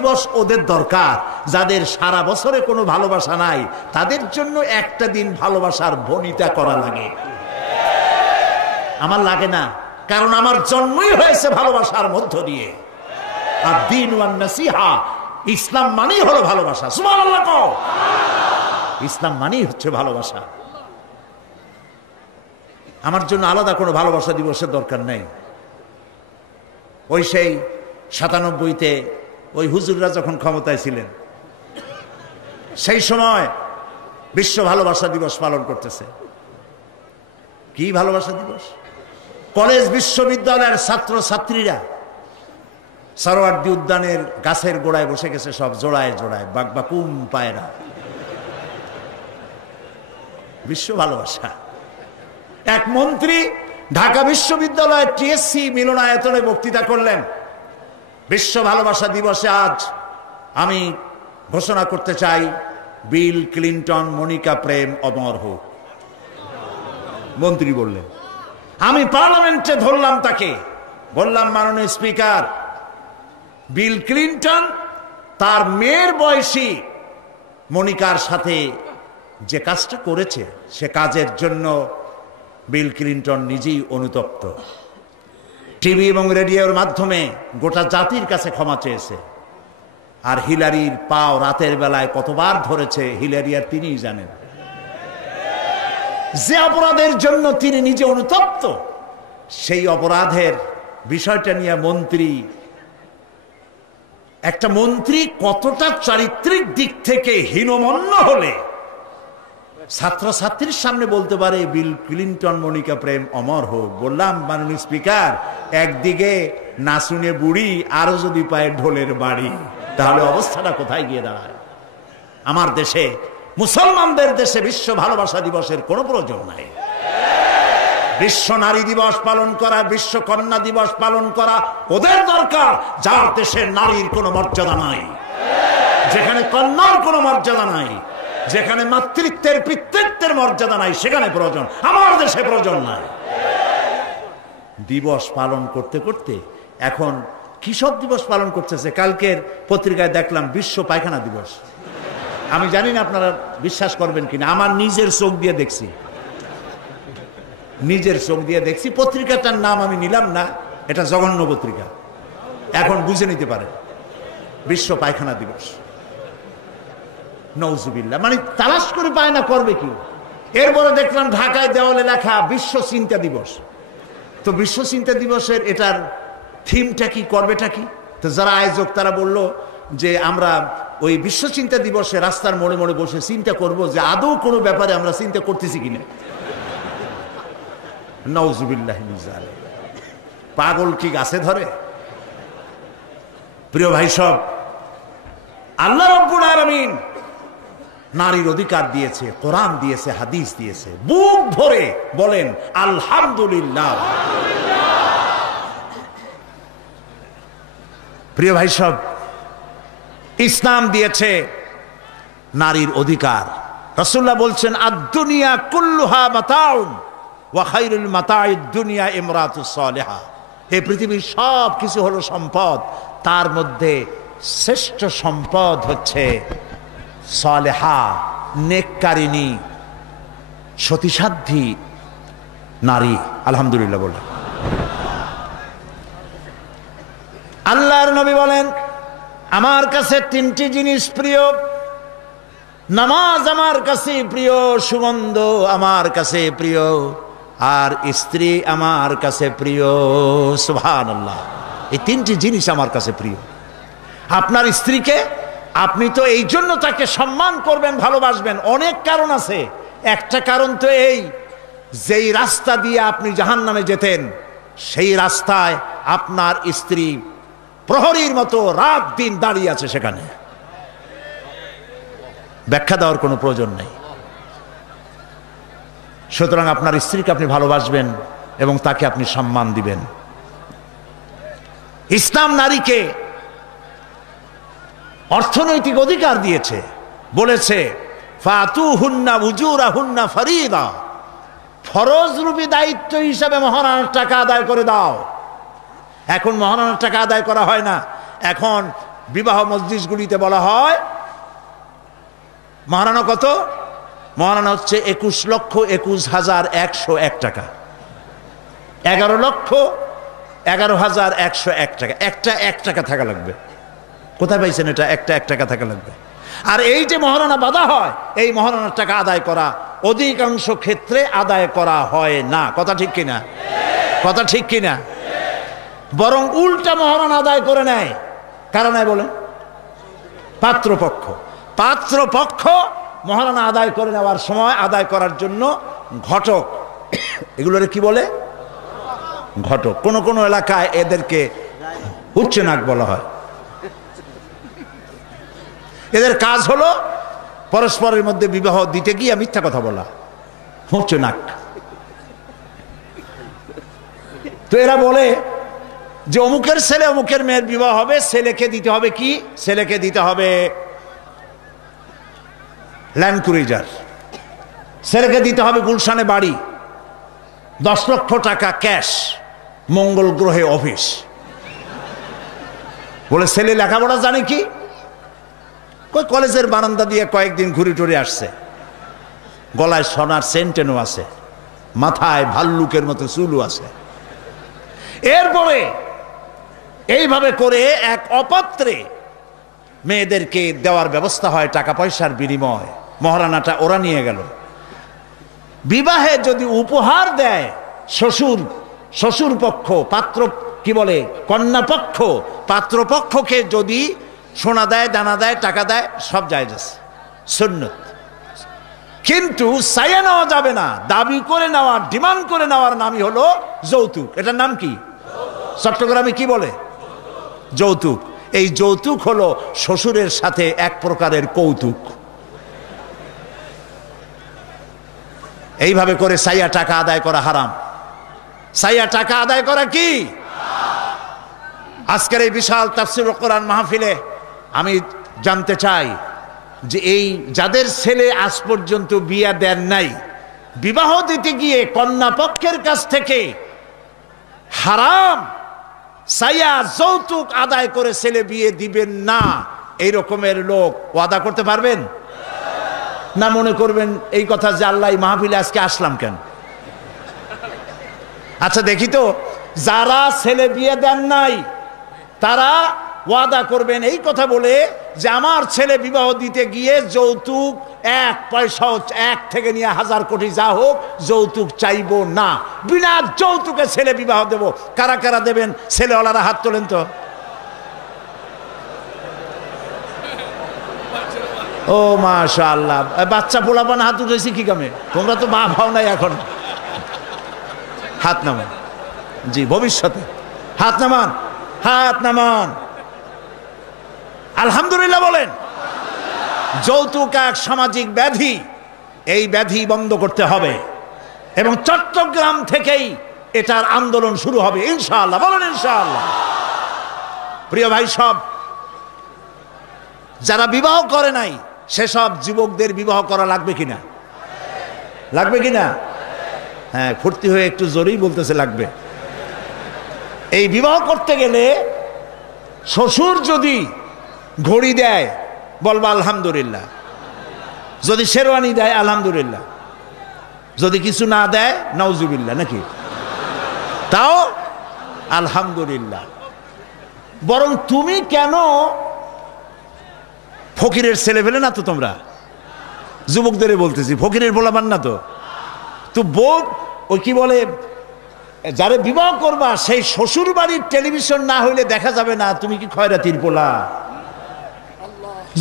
দিবস ওদের দরকার, যাদের সারা বছরে কোনো ভালোবাসা নাই তাদের জন্য একটা দিন ভালোবাসার বনিতা করা লাগে। আমার লাগে না, কারণ আমার জন্মই হয়েছে ভালোবাসার মধ্য দিয়ে। আর দ্বীন ওয়ান নাসিহা, ইসলাম মানেই হলো ভালোবাসা। সুবহানাল্লাহ কও। ইসলাম মানেই হচ্ছে ভালোবাসা। আমার জন্য আলাদা কোনো ভালোবাসা দিবসের দরকার নেই। ওই সেই ৯৭-তে ওই হুজুররা যখন ক্ষমতায় ছিলেন সেই সময় বিশ্ব ভালোবাসা দিবস পালন করতেছে। কি ভালোবাসা দিবস? কলেজ বিশ্ববিদ্যালয়ের ছাত্র ছাত্রীরা সরোয়ার্দী উদ্যানের গাছের গোড়ায় বসে গেছে, সব জোড়ায় জোড়ায় বাকবাকুম পায়রা। বিশ্ব ভালোবাসা। এক মন্ত্রী ঢাকা বিশ্ববিদ্যালয়ের টিএসসি মিলনায়তনে বক্তৃতা করলেন, বিশ্ব ভালোবাসা দিবসে আজ আমি ঘোষণা করতে চাই বিল ক্লিনটন মনিকা প্রেম অমর হোক। মন্ত্রী বললেন। আমি পার্লামেন্টে ধরলাম তাকে, বললাম মাননীয় স্পিকার, বিল ক্লিনটন তার মেয়ের বয়সী মনিকার সাথে যে কাজটা করেছে সে কাজের জন্য বিল ক্লিনটন নিজেই অনুতপ্ত। টিভি এবং রেডিওর মাধ্যমে গোটা জাতির কাছে ক্ষমা চেয়েছে। আর হিলারির পাও রাতের বেলায় কতবার ধরেছে হিলারি আর তিনিই জানেন। যে অপরাধের জন্য তিনি নিজে অনুতপ্ত, সেই অপরাধের বিষয়টা নিয়ে একটা মন্ত্রী কতটা চারিত্রিক দিক থেকে হীনমন্য হলে ছাত্রছাত্রীর সামনে বলতে পারে বিল ক্লিনটন মনিকা প্রেম অমর হোক। বললাম মাননীয় স্পিকার, একদিকে নাচুনে বুড়ি, আরো যদি পায় ঢোলের বাড়ি, তাহলে অবস্থাটা কোথায় গিয়ে দাঁড়ায়? আমার দেশে, মুসলমানদের দেশে বিশ্ব ভালোবাসা দিবসের কোনো প্রয়োজন নাই। বিশ্ব নারী দিবস পালন করা, বিশ্ব কন্যা দিবস পালন করা ওদের দরকার যার দেশে নারীর কোনো মর্যাদা নাই, যেখানে কন্যার কোনো মর্যাদা নাই, যেখানে মাতৃত্বের পিতৃত্বের মর্যাদা নাই, সেখানে প্রয়োজন। আমার দেশে প্রয়োজন নাই। দিবস পালন করতে করতে এখন কিসব দিবস পালন করতেছে। কালকের পত্রিকায় দেখলাম বিশ্ব পায়খানা দিবস। আমি জানি না আপনারা বিশ্বাস করবেন কিনা, আমার নিজের চোখ দিয়ে দেখছি, নিজের চোখ দিয়ে দেখছি। পত্রিকাটার নাম আমি নিলাম না, এটা জঘন্য পত্রিকা, এখন বুঝে নিতে পারে। বিশ্ব পায়খানা দিবস, নওজুবিল্লাহ, মানে তালাশ করে পায় না, করবে কি? এরপরে দেখলাম ঢাকায় দেওয়ালে লেখা বিশ্ব চিন্তা দিবস। তো বিশ্ব চিন্তা দিবসের এটার থিমটা কি, করবেটা কি? তো যারা আয়োজক তারা বলল যে আমরা ওই বিশ্ব চিন্তা দিবসে রাস্তার মোড়ে মোড়ে বসে চিন্তা করব যে আদৌ কোনো ব্যাপারে আমরা চিন্তা করতেছি কিনা। নওজুবিল্লাহ, পাগল কি গাছে ধরে? প্রিয় ভাই সব, আল্লাহ রাব্বুল আলামিন নারীর অধিকার দিয়েছে, কোরআন দিয়েছে, হাদিস দিয়েছে। বুক ভরে বলেন আলহামদুলিল্লাহ। প্রিয় ভাই সব, ইসলাম দিয়েছে নারীর অধিকার। রাসূলুল্লাহ বলছেন আদ-দুনিয়া কুল্লুহা মাতাউন ওয়া খায়রুল মাতাইদ দুনিয়া ইমরাতুস সালিহা। এই পৃথিবীর সব কিছু হলো সম্পদ, তার মধ্যে শ্রেষ্ঠ সম্পদ হচ্ছে সালেহা, নেককারিনী, সতীসাধ্বী নারী। আলহামদুলিল্লাহ বলেন। আল্লাহর নবী বলেন আমার কাছে তিনটি জিনিস প্রিয়, নামাজ আমার কাছে প্রিয়, সুগন্ধ আমার কাছে প্রিয়, আর স্ত্রী আমার কাছে প্রিয়। সুবহানাল্লাহ, এই তিনটি জিনিস আমার কাছে প্রিয়। আপনার স্ত্রীকে আপনি তো এই জন্য তাকে সম্মান করবেন, ভালোবাসবেন, অনেক কারণ আছে। একটা কারণ তো এই, যেই রাস্তা দিয়ে আপনি জাহান্নামে যেতেন সেই রাস্তায় আপনার স্ত্রী প্রহরীর মতো রাত দিন দাঁড়িয়ে আছে, সেখানে ব্যাখ্যা দেওয়ার কোনো প্রয়োজন নেই। সুতরাং আপনার স্ত্রীকে আপনি ভালোবাসবেন এবং তাকে আপনি সম্মান দিবেন। ইসলাম নারীকে অর্থনৈতিক অধিকার দিয়েছে, বলেছে ফাতুহুন্না উজুরাহুন্না ফরিদা, ফরজ রূপী দায়িত্ব হিসাবে মহারণার টাকা আদায় করে দাও। এখন মহারণার টাকা আদায় করা হয় না, এখন বিবাহ মজলিসগুলিতে বলা হয় মহারণা কত? মহারণা হচ্ছে 21,21,101 টাকা, 11,11,101 টাকা। একটা 1 টাকা থাকা লাগবে। কোথায় পাইছেন এটা? একটা 1 টাকা থাকা লাগবে। আর এই যে মহারণা বাঁধা হয়, এই মহারণার টাকা আদায় করা অধিকাংশ ক্ষেত্রে আদায় করা হয় না। কথা ঠিক কিনা? কথা ঠিক কিনা? বরং উল্টা মহারণা আদায় করে নেয়। কারণ বলেন পাত্রপক্ষ। পাত্রপক্ষ মহারণা আদায় করে নেওয়ার সময় আদায় করার জন্য ঘটক, এগুলোরে কি বলে? ঘটক। কোন কোন এলাকায় এদেরকে উচ্চনাক বলা হয়। এদের কাজ হলো পরস্পরের মধ্যে বিবাহ দিতে গিয়ে মিথ্যা কথা বলা, উচ্চনাক। তো এরা বলে যে অমুকের ছেলে অমুকের মেয়ের বিবাহ হবে, ছেলেকে দিতে হবে কি? ছেলেকে দিতে হবে ল্যান্ড ক্রুইজার, ছেলেকে দিতে হবে গুলশানে বাড়ি, 10 লক্ষ টাকা ক্যাশ, মঙ্গল গ্রহে অফিস। বলে ছেলে লেখাপড়া জানে কি? কলেজের বারান্দা দিয়ে কয়েকদিন ঘুরে টুরে আসছে, গলায় সোনার সেন্টেনও আছে, মাথায় ভাল্লুকের মতো চুলও আছে। এরপরে এইভাবে করে এক অপাত্রে মেয়েদেরকে দেওয়ার ব্যবস্থা হয় টাকা পয়সার বিনিময়। মহারানাটা ওরা নিয়ে গেল। বিবাহে যদি উপহার দেয় শ্বশুর পক্ষ, পাত্র কি বলে কন্যা পক্ষ, পাত্রপক্ষকে যদি সোনা দেয়, দানা দেয়, টাকা দেয়, সব জায়েজ আছে, সুন্নত। কিন্তু চাইয়া নেওয়া যাবে না। দাবি করে নেওয়া, ডিমান্ড করে নেওয়ার নামই হলো যৌতুক। এটার নাম কি? চট্টগ্রামে কি বলে? যৌতুক। এই যৌতুক হলো শ্বশুরের সাথে এক প্রকারের কৌতুক। এইভাবে করে সাইয়া টাকা আদায় করা হারাম। সাইয়া টাকা আদায় করা কি? আজকের এই বিশাল তাফসীরুল কোরআন মাহফিলে আমি জানতে চাই যে এই যাদের ছেলে আজ পর্যন্ত বিয়ে দেন নাই, বিবাহ দিতে গিয়ে কন্যা পক্ষের কাছ থেকে হারাম সাইয়া যৌতুক আদায় করে ছেলে বিয়ে দিবেন না, এই রকমের লোক ওয়াদা করতে পারবেন না? মনে করবেন এই কথা যে আল্লাহ মাহফিলে আজকে আসলাম কেন? আচ্ছা দেখি তো, যারা ছেলে বিয়ে দেন নাই তারা ওয়াদা করবেন এই কথা বলে যে আমার ছেলে বিবাহ দিতে গিয়ে যৌতুক 1 পয়সাও, 1 থেকে নিয়ে 1000 কোটি যা হোক, যৌতুক চাইবো না, বিনা যৌতুকে ছেলে বিবাহ দেব। কারা কারা দেবেন? ছেলেওয়ালারা হাত তোলেন তো। ও মাশাআল্লাহ, বাচ্চা পোলাপান হাত উঠেছি কি কামে? তোমরা তো মা ভাও নাই এখন। হাত নামান। জি, ভবিষ্যতে হাত নামান, হাত নামান। আলহামদুলিল্লাহ বলেন। যৌতুক এক সামাজিক ব্যাধি, এই ব্যাধি বন্ধ করতে হবে এবং চট্টগ্রাম থেকেই এটার আন্দোলন শুরু হবে ইনশাআল্লাহ। বলেন ইনশাআল্লাহ। প্রিয় ভাই, সব যারা বিবাহ করে নাই সেসব যুবকদের বিবাহ করা লাগবে কিনা? লাগবে কিনা? হ্যাঁ, ফুর্তি হয়ে একটু জোরেই বলতেছে লাগবে। এই বিবাহ করতে গেলে শ্বশুর যদি ঘড়ি দেয় বলবা আলহামদুলিল্লাহ, যদি শেরওয়ানি দেয় আলহামদুলিল্লাহ, যদি কিছু না দেয় নাউজুবিল্লাহ, নাকি? তাও আলহামদুলিল্লাহ। বরং তুমি কেন ফকিরের ছেলে ফেলে না তো? তোমরা যুবকদের বলতেছি, ফকিরের বলাবান না তো। তো বউ ওই কি বলে, যারে বিবাহ করবা সেই শ্বশুর বাড়ির টেলিভিশন না হইলে দেখা যাবে না তুমি কি খয়রাতির পোলা।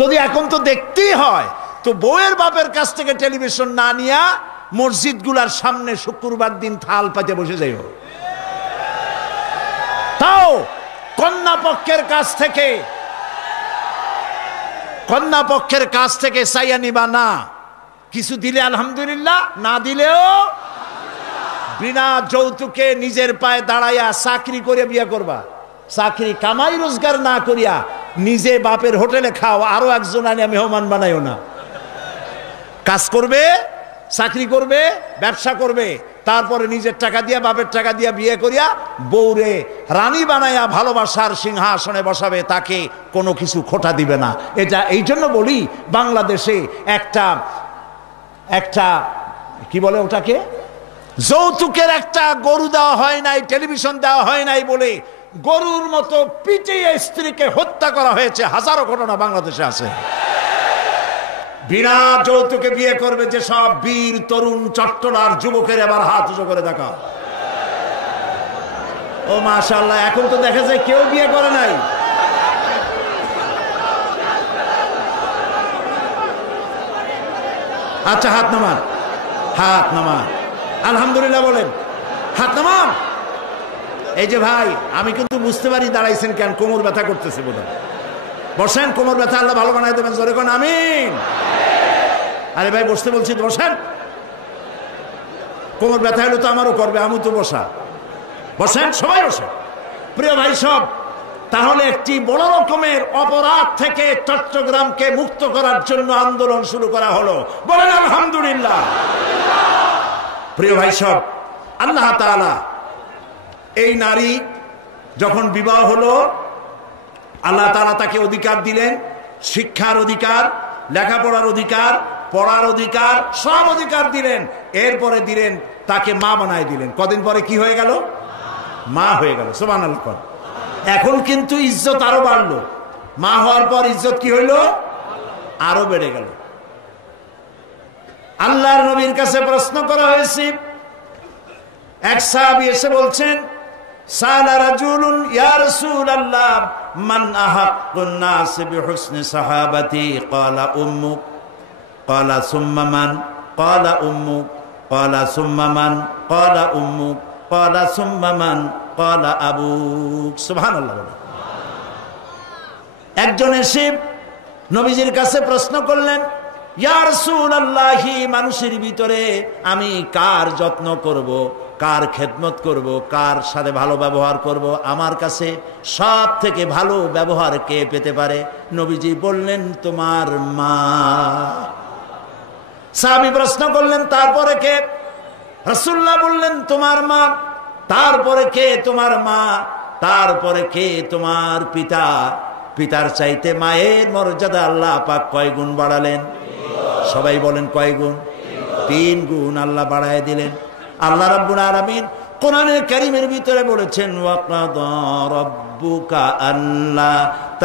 যদি এখন তো দেখতেই হয়, তো বউয়ের বাপের কাছ থেকে টেলিভিশন না নিয়া মসজিদ গুলার সামনে শুক্রবার দিন থাল পাতে বসে যাইও। তাও কন্যা পক্ষের কাছ থেকে চাইয়া নিবা না। কিছু দিলে আলহামদুলিল্লাহ, না দিলেও বিনা যৌতুকে নিজের পায়ে দাঁড়াইয়া চাকরি করে বিয়ে করবা। চাকরি কামাই রোজগার না করিয়া নিজে বাপের হোটেলে খাও, আরো একজন আনিয়া মেহমান বানাইও না। কাজ করবে, চাকরি করবে, ব্যবসা করবে, তারপরে নিজের টাকা দিয়া বাপের টাকা দিয়া বিয়ে করিয়া বউরে রানী বানাইয়া ভালোবাসার সিংহাসনে বসাবে, তাকে কোনো কিছু খোটা দিবে না। এটা এই জন্য বলি বাংলাদেশে একটা কি বলে ওটাকে, যৌতুকের একটা গরু দেওয়া হয় নাই, টেলিভিশন দেওয়া হয় নাই বলে গরুর মতো পিটিয়ে স্ত্রীকে হত্যা করা হয়েছে। হাজারো ঘটনা বাংলাদেশে আছে। বিনা যৌতুকে বিয়ে করবে যে সব বীর তরুণ চট্টলার যুবকের এবার হাত উঁচু করে দেখা। ও মাশাআল্লাহ, এখন তো দেখা যায় কেউ বিয়ে করে নাই। আচ্ছা হাত নামান, হাত নামান, আলহামদুলিল্লাহ বলেন, হাত নামান। এই যে ভাই, আমি কিন্তু বুঝতে পারি দাঁড়াইছেন কেন, কোমর ব্যথা করতেছে বোধহয়। বসেন, কোমর ব্যথা আল্লাহ ভালো বানাই দেবেন, জোরে কোন আমিন। আরে ভাই বসতে বলছি, বসেন। কোমর ব্যথা হলো তো আমারও করবে, আমি তো বসা। বসেন, সবাই বসেন। প্রিয় ভাই সব, তাহলে একটি বড় রকমের অপরাধ থেকে চট্টগ্রামকে মুক্ত করার জন্য আন্দোলন শুরু করা হলো, বলেন আলহামদুলিল্লাহ। প্রিয় ভাই সব, আল্লাহ তাআলা এই নারী যখন বিবাহ হলো, আল্লাহ তাআলা তাকে অধিকার দিলেন, শিক্ষার অধিকার, লেখাপড়ার অধিকার, পড়ার অধিকার, সব অধিকার দিলেন। এরপরে দিলেন তাকে মা বানায় দিলেন। কদিন পরে কি হয়ে গেল? মা হয়ে গেল। সুবহানাল্লাহ। এখন কিন্তু ইজ্জত আরো বাড়লো। মা হওয়ার পর ইজ্জত কি হইল? আরো বেড়ে গেল। আল্লাহর নবীর কাছে প্রশ্ন করা হয়েছে। এক সাহাবী এসে বলছেন, সালা রাজুলুন ইয়া রাসূলুল্লাহ মান আহাক্কুন নাস বিহুসনি সাহাবাতি ক্বালা উম্মুক ক্বালা সুম্মা মান ক্বালা উম্মুক ক্বালা সুম্মা মান ক্বালা উম্মুক ক্বালা সুম্মা মান ক্বালা আবুক। সুবহানাল্লাহ। একজন এসে নবীজির কাছে প্রশ্ন করলেন, ইয়া রাসূলুল্লাহ, মানুষের ভিতরে আমি কার যত্ন করব, কার খেদমত করব, কার সাথে ভালো ব্যবহার করব, আমার কাছে সব থেকে ভালো ব্যবহার কে পেতে পারে? নবীজি বললেন, তোমার মা। সাহাবী প্রশ্ন করলেন, তারপরে কে? রাসূলুল্লাহ বললেন, তোমার মা। তারপরে কে? তোমার মা। তারপরে কে? তোমার পিতা। পিতার চাইতে মায়ের মর্যাদা আল্লাহ পাক কয় গুণ বাড়ালেন? সবাই বলেন কয় গুণ? 3 গুণ আল্লাহ বাড়ায় দিলেন। আল্লাহ রাব্বুল আলামিন কোরআনের কারীমের ভিতরে বলেছেন, ওয়াকাদা রাব্বুকা আল্লা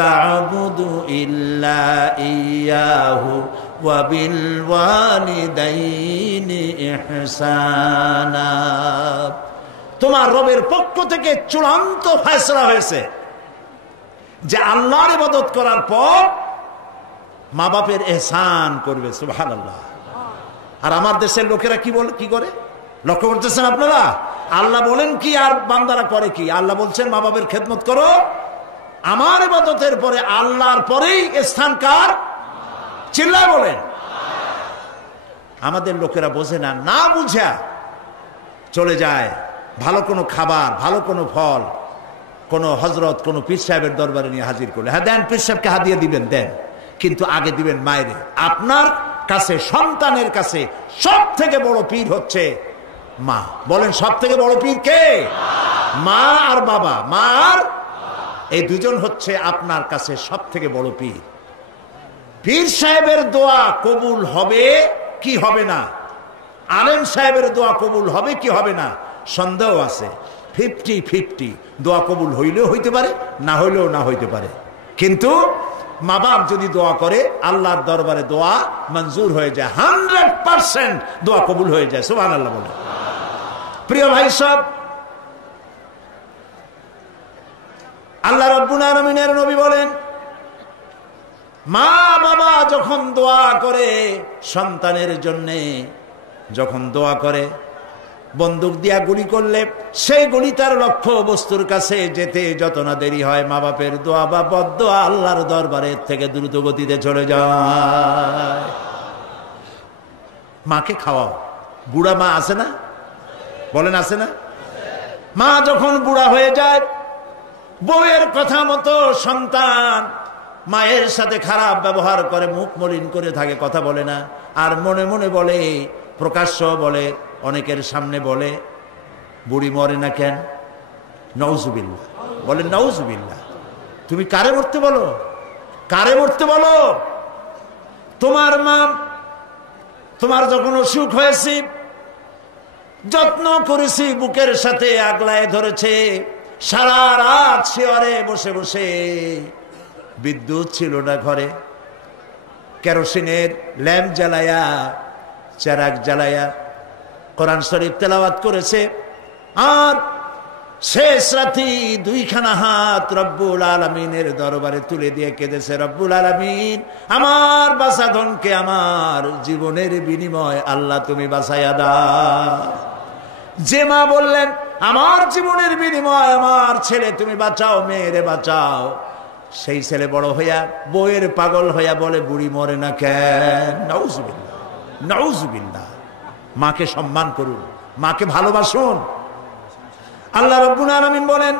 তা'বুদু ইল্লা ইয়াহু ওয়া বিল ওয়ালিদাইনি ইহসানা। তোমার রবের পক্ষ থেকে চূড়ান্ত ফয়সালা হয়েছে যে আল্লাহর ইবাদত করার পর মা বাপের ইহসান করবে। সুবহানাল্লাহ। আর আমার দেশের লোকেরা কি করে লক্ষ্য করতেছেন আপনারা? আল্লাহ বলেন কি আর বান্দারা করে কি? আল্লাহ বলছেন মা বাপের খেদমত করো। আমার ইবাদতের পরে আল্লাহর পরেই স্থান কার? চিল্লায় বলেন। আমাদের লোকেরা বোঝে না, না বুঝা চলে যায় ভালো কোনো খাবার, ভালো কোনো ফল কোনো হজরত, কোনো পীর সাহেবের দরবারে নিয়ে হাজির করলে, হ্যাঁ দেন, পীর সাহেবকে হাদিয়া দিবেন দেন, কিন্তু আগে দিবেন মায়েরে। আপনার কাছে, সন্তানের কাছে সব থেকে বড় পীর হচ্ছে মা। বলেন সব থেকে বড় পীর কে? মা আর বাবা। মা আর এই দুজন হচ্ছে আপনার কাছে সব থেকে বড় পীর। পীর সাহেবের দোয়া কবুল হবে কি হবে না, আলেম সাহেবের দোয়া কবুল হবে কি হবে না, সন্দেহ আছে। 50-50, দোয়া কবুল হইলেও হইতে পারে, না হইলেও না হইতে পারে। কিন্তু মা বাপ যদি দোয়া করে, আল্লাহর দরবারে দোয়া মঞ্জুর হয়ে যায়, 100% দোয়া কবুল হয়ে যায়। সুবহানাল্লাহ বলে। প্রিয় ভাই সব, আল্লাহ রাব্বুল আলামিনের নবী বলেন, মা বাবা যখন দোয়া করে সন্তানের জন্যে, যখন দোয়া করে, বন্দুক দিয়া গুলি করলে সেই গুলি তার লক্ষ্য বস্তুর কাছে যেতে যত না দেরি হয়, মা বাপের দোয়া বা বদদোয়া আল্লাহর দরবারের থেকে দ্রুত গতিতে চলে যায়। মাকে খাওয়াও। বুড়া মা আছে না? বলেন আছে না? মা যখন বুড়া হয়ে যায়, বউয়ের কথা মতো সন্তান মায়ের সাথে খারাপ ব্যবহার করে, মুখ মলিন করে থাকে, কথা বলে না, আর মনে মনে বলে, প্রকাশ্য বলে, অনেকের সামনে বলে বুড়ি মরে না কেন? নাউজুবিল্লাহ, বলে নাউজুবিল্লাহ। তুমি কারে মরতে বলো? কারে মরতে বলো? তোমার মা তোমার যখন অসুখ হয়েছে, যত্ন করেছি, বুকের সাথে আগলায় ধরেছে, সারা রাত শিয়রে বসে বসে, বিদ্যুৎ ছিল না ঘরে, কেরোসিনের ল্যাম্প জ্বালায়া, চেরাগ জ্বালায়া কোরআন শরীফ তেলাওয়াত করেছে। আর শেষ রাতি দুইখানা হাত রব্বুল আলামিনের দরবারে তুলে দিয়ে কেঁদেছে, রব্বুল আলামিন, আমার বাঁচাধনকে আমার জীবনের বিনিময় আল্লাহ তুমি বাঁচাইয়া দাও। যে মা বললেন আমার জীবনের বিনিময় আমার ছেলে তুমি বাঁচাও, মেয়েরে বাঁচাও, সেই ছেলে বড় হইয়া বউয়ের পাগল হইয়া বলে বুড়ি মরে না কেন? নাউজুবিল্লাহ, নাউজুবিল্লাহ। মাকে সম্মান করুন, মাকে ভালোবাসুন। আল্লাহ রাব্বুল আলামিন বলেন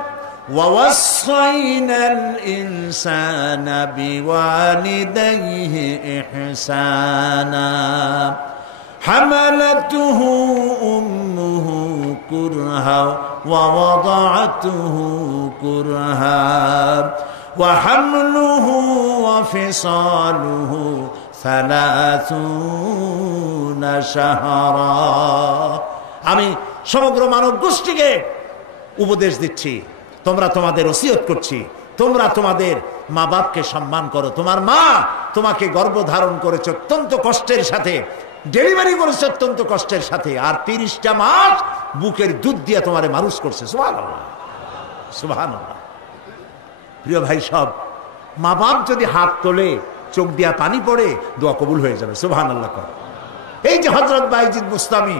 ওয়াওয়াসাইনাল ইনসানা বিওয়ালিদাইহি ইহসানা হামালাতুহু উম্মুহু কুরহা ওয়া ওয়াদাআতুহু কুরহা ওয়া হামলুহু ওয়া ফিসালুহু 30 শাহরা। আমি সমগ্র মানব গোষ্ঠীকে উপদেশ দিচ্ছি, তোমরা তোমাদের ওসিয়ত করছি, তোমরা তোমাদের মা বাপকে সম্মান করো। তোমার মা তোমাকে গর্ভধারণ করেছে অত্যন্ত কষ্টের সাথে, ডেলিভারি করেছে অত্যন্ত কষ্টের সাথে, আর 30টা মাস বুকের দুধ দিয়ে তোমারে মানুষ করছে। সুবহানাল্লাহ, সুবহানাল্লাহ। প্রিয় ভাই সব, মা বাপ যদি হাত তোলে, চোখ দিয়া পানি পড়ে, দোয়া কবুল হয়ে যাবে। সুবহানাল্লাহ। এই যে হযরত বায়েজিদ বুস্তামি